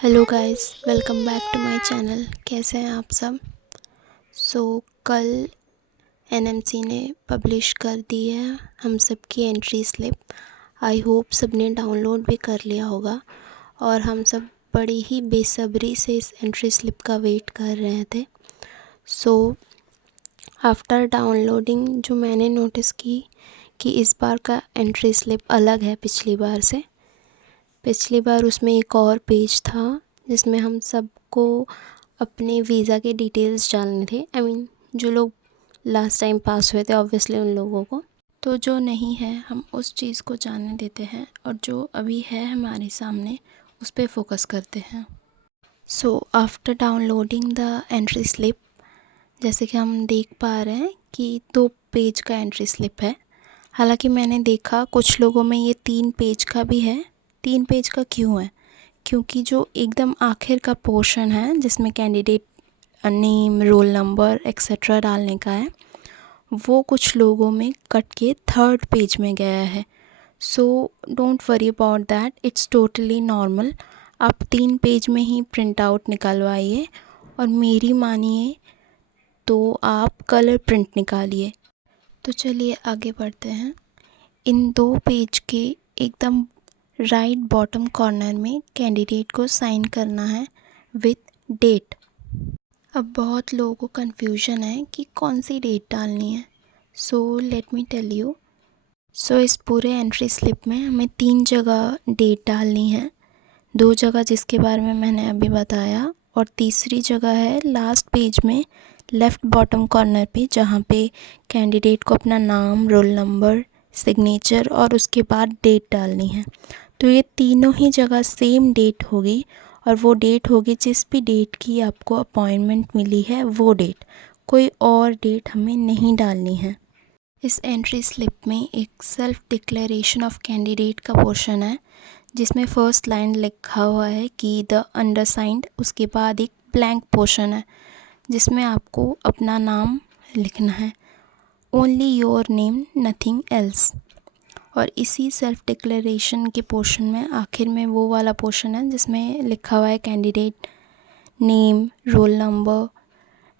Hello guys, welcome back to my channel. कैसे हैं आप सब? कल एनएमसी ने पब्लिश कर दी है हम सब की एंट्री स्लिप। आई होप सब ने डाउनलोड भी कर लिया होगा और हम सब बड़ी ही बेसब्री से इस एंट्री स्लिप का वेट कर रहे थे। आफ्टर डाउनलोडिंग जो मैंने नोटिस की कि इस बार का एंट्री स्लिप अलग है पिछली बार से। पिछली बार उसमें एक और पेज था जिसमें हम सबको अपने वीज़ा के डिटेल्स डालने थे। जो लोग लास्ट टाइम पास हुए थे ऑब्वियसली उन लोगों को। तो जो नहीं है हम उस चीज़ को जानने देते हैं और जो अभी है हमारे सामने उस पर फोकस करते हैं। After downloading the entry slip, जैसे कि हम देख पा रहे हैं कि 2 पेज का एंट्री स्लिप है। हालांकि मैंने देखा कुछ लोगों में ये 3 पेज का भी है। 3 पेज का क्यों है? क्योंकि जो एकदम आखिर का पोर्शन है जिसमें candidate name, roll number etcetera डालने का है, वो कुछ लोगों में कट के 3rd पेज में गया है। Don't worry about that, it's totally normal. आप 3 पेज में ही प्रिंट आउट निकलवाइए और मेरी मानिए तो आप कलर प्रिंट निकालिए। तो चलिए आगे बढ़ते हैं। इन 2 पेज के एकदम राइट बॉटम कॉर्नर में कैंडिडेट को साइन करना है विथ डेट। अब बहुत लोगों को कन्फ्यूजन है कि कौन सी डेट डालनी है। Let me tell you. इस पूरे एंट्री स्लिप में हमें 3 जगह डेट डालनी है। 2 जगह जिसके बारे में मैंने अभी बताया और तीसरी जगह है लास्ट पेज में लेफ़्ट बॉटम कॉर्नर पे, जहाँ पे कैंडिडेट को अपना नाम, रोल नंबर, सिग्नेचर और उसके बाद डेट डालनी है। तो ये तीनों ही जगह सेम डेट होगी और वो डेट होगी जिस भी डेट की आपको अपॉइंटमेंट मिली है वो डेट। कोई और डेट हमें नहीं डालनी है। इस एंट्री स्लिप में एक सेल्फ डिक्लेरेशन ऑफ कैंडिडेट का पोर्शन है जिसमें फर्स्ट लाइन लिखा हुआ है कि द अंडरसाइंड, उसके बाद एक ब्लैंक पोर्शन है जिसमें आपको अपना नाम लिखना है। Only your name, nothing else. और इसी सेल्फ डिक्लेरेशन के पोर्शन में आखिर में वो वाला पोर्शन है जिसमें लिखा हुआ है candidate name, roll number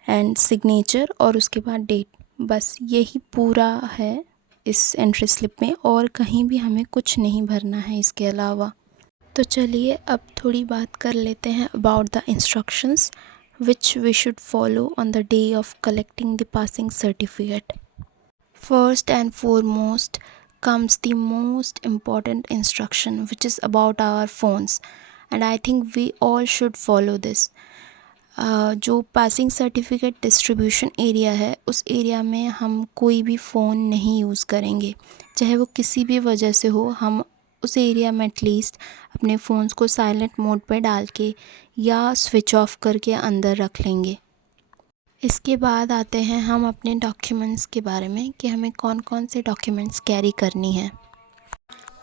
and signature और उसके बाद डेट। बस यही पूरा है इस एंट्री स्लिप में और कहीं भी हमें कुछ नहीं भरना है इसके अलावा। तो चलिए अब थोड़ी बात कर लेते हैं about the instructions which we should follow on the day of collecting the passing certificate. First and foremost comes the most important instruction, which is about our phones, and I think we all should follow this. जो passing certificate distribution area है उस area में हम कोई भी phone नहीं use करेंगे, चाहे वो किसी भी वजह से हो। हम उस एरिया में एटलीस्ट अपने फ़ोन्स को साइलेंट मोड पर डाल के या स्विच ऑफ करके अंदर रख लेंगे। इसके बाद आते हैं हम अपने डॉक्यूमेंट्स के बारे में कि हमें कौन कौन से डॉक्यूमेंट्स कैरी करनी है।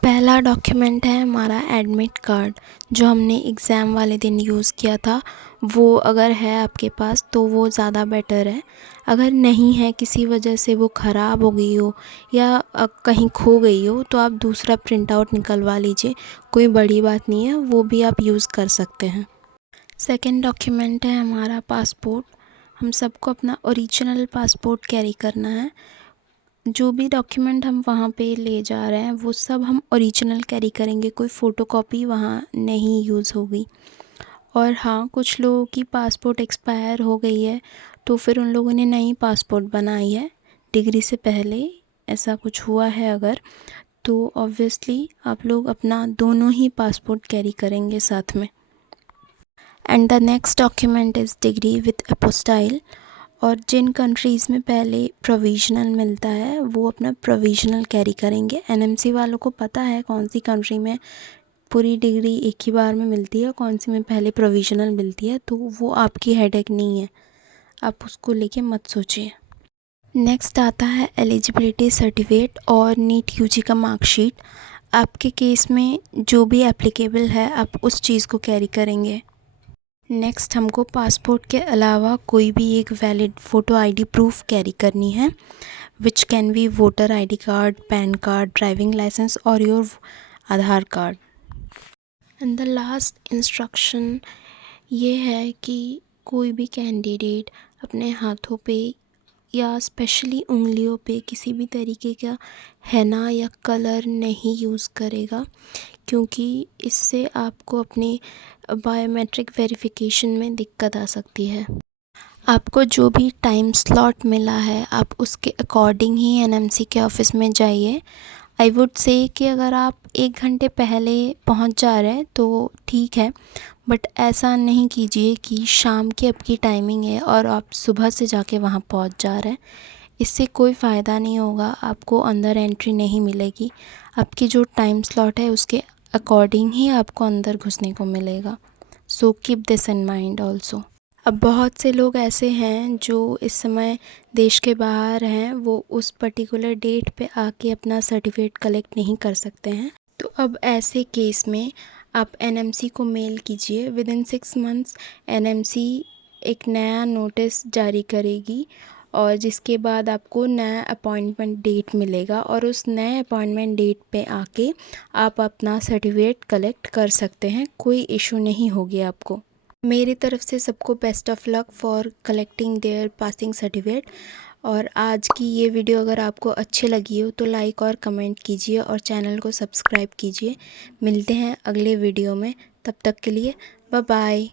पहला डॉक्यूमेंट है हमारा एडमिट कार्ड, जो हमने एग्ज़ाम वाले दिन यूज़ किया था। वो अगर है आपके पास तो वो ज़्यादा बेटर है। अगर नहीं है, किसी वजह से वो ख़राब हो गई हो या कहीं खो गई हो, तो आप दूसरा प्रिंट आउट निकलवा लीजिए, कोई बड़ी बात नहीं है, वो भी आप यूज़ कर सकते हैं। सेकंड डॉक्यूमेंट है हमारा पासपोर्ट। हम सबको अपना ओरिजिनल पासपोर्ट कैरी करना है। जो भी डॉक्यूमेंट हम वहाँ पे ले जा रहे हैं वो सब हम ओरिजिनल कैरी करेंगे, कोई फ़ोटोकॉपी वहाँ नहीं यूज़ होगी। और हाँ, कुछ लोगों की पासपोर्ट एक्सपायर हो गई है तो फिर उन लोगों ने नई पासपोर्ट बनाई है डिग्री से पहले, ऐसा कुछ हुआ है अगर, तो ऑब्वियसली आप लोग अपना दोनों ही पासपोर्ट कैरी करेंगे साथ में। And the next document is degree with apostille. और जिन कंट्रीज़ में पहले प्रोविज़नल मिलता है वो अपना प्रोविज़नल कैरी करेंगे। एनएमसी वालों को पता है कौन सी कंट्री में पूरी डिग्री एक ही बार में मिलती है, कौन सी में पहले प्रोविज़नल मिलती है, तो वो आपकी हेडेक नहीं है, आप उसको लेके मत सोचिए। नेक्स्ट आता है एलिजिबिलिटी सर्टिफिकेट और नीट यूजी का मार्कशीट। आपके केस में जो भी एप्लीकेबल है आप उस चीज़ को कैरी करेंगे। नेक्स्ट हमको पासपोर्ट के अलावा कोई भी एक valid photo ID proof carry करनी है, which can be voter ID card, PAN card, driving licence और your Aadhaar card. And the last instruction ये है कि कोई भी कैंडिडेट अपने हाथों पे या स्पेशली उंगलियों पे किसी भी तरीके का हैना या कलर नहीं यूज़ करेगा, क्योंकि इससे आपको अपनी बायोमेट्रिक वेरिफिकेशन में दिक्कत आ सकती है। आपको जो भी टाइम स्लॉट मिला है आप उसके अकॉर्डिंग ही एनएमसी के ऑफ़िस में जाइए। आई वुड से कि अगर आप 1 घंटे पहले पहुंच जा रहे हैं तो ठीक है, बट ऐसा नहीं कीजिए कि शाम की आपकी टाइमिंग है और आप सुबह से जाके वहां पहुंच जा रहे हैं। इससे कोई फ़ायदा नहीं होगा, आपको अंदर एंट्री नहीं मिलेगी। आपकी जो टाइम स्लॉट है उसके अकॉर्डिंग ही आपको अंदर घुसने को मिलेगा। So keep this in mind also. अब बहुत से लोग ऐसे हैं जो इस समय देश के बाहर हैं, वो उस पर्टिकुलर डेट पे आके अपना सर्टिफिकेट कलेक्ट नहीं कर सकते हैं। तो अब ऐसे केस में आप एनएमसी को मेल कीजिए। विदिन 6 मंथ्स एनएमसी एक नया नोटिस जारी करेगी और जिसके बाद आपको नया अपॉइंटमेंट डेट मिलेगा और उस नए अपॉइंटमेंट डेट पे आके आप अपना सर्टिफिकेट कलेक्ट कर सकते हैं। कोई इशू नहीं होगी आपको। मेरी तरफ से सबको best of luck for collecting their passing certificate. और आज की ये वीडियो अगर आपको अच्छी लगी हो तो लाइक और कमेंट कीजिए और चैनल को सब्सक्राइब कीजिए। मिलते हैं अगले वीडियो में, तब तक के लिए बाय बाय।